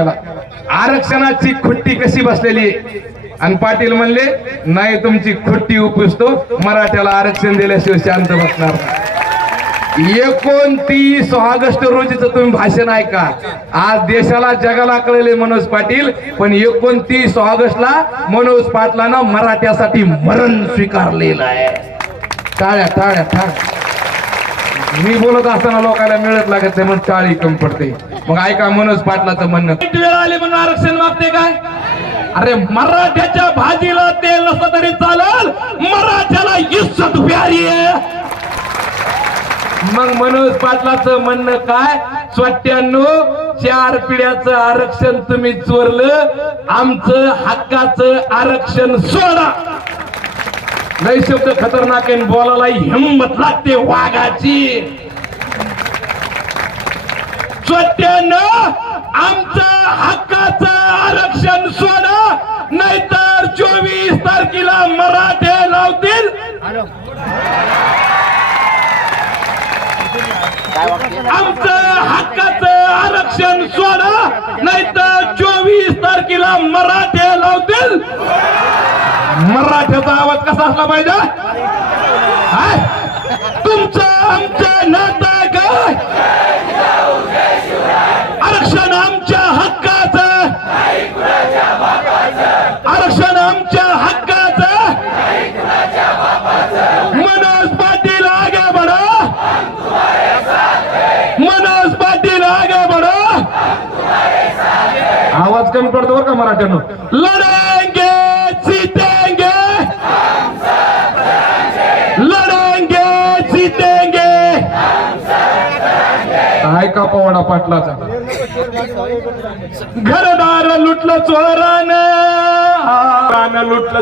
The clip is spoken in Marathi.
मराठ्याला आरक्षणाची खुट्टी कशी बसलेली? आहे आणि पाटील म्हणले नाही तुमची खुट्टी उपसतो मराठ्याला आरक्षण दिल्याशिवाय शांत बसणार एकोणतीस ऑगस्ट रोजीचं तुम्ही भाषण ऐका. आज देशाला जगाला कळले मनोज पाटील पण एकोणतीस ऑगस्टला मनोज पाटलानं मराठ्यासाठी मरण स्वीकारलेलं आहे. टाळ्या टाळ्या टाळ्या. मी बोलत असताना लोकांना मिळत लागत नाही म्हणून टाळी कमी पडते. मग ऐका मनोज पाटलाचं म्हणणं. वेळ आली म्हणून आरक्षण मागते काय? अरे मराठ्याच्या भाजीला तेल नसलं तरी चालल. मराठ्याला इज्जत प्यारी आहे. मग मनोज पाटलाचं म्हणणं काय? स्वट्याण्णव चार पिढ्याचं आरक्षण तुम्ही चोरलं. आमचं हक्काचं आरक्षण सोडा. लय शब्द खतरनाक आहे बोलायला हिंमत लागते वाघाची. स्वट्याण्णव आमचं हक्काचं आरक्षण सोडा नाहीतर चोवीस तारखेला मराठे लावतील. आमचं हक्काचं आरक्षण सोडा नाहीतर चोवीस तारखेला मराठे लावतील. मराठ्याचा आवाज कसा असला पाहिजे? तुमचं आमचं नातं काय? आरक्षण आमच्या हक्काचं. आरक्षण आमच्या हक्काचं. मनोज पाटील आगे बढा. मनोज पाटील आगे बढो. आवाज कमी पडतो बरं का मराठ्यानं? लढेंगे ऐका पवाडा पाटलाचा. घरदार लुटलं चोरानं. लुटलं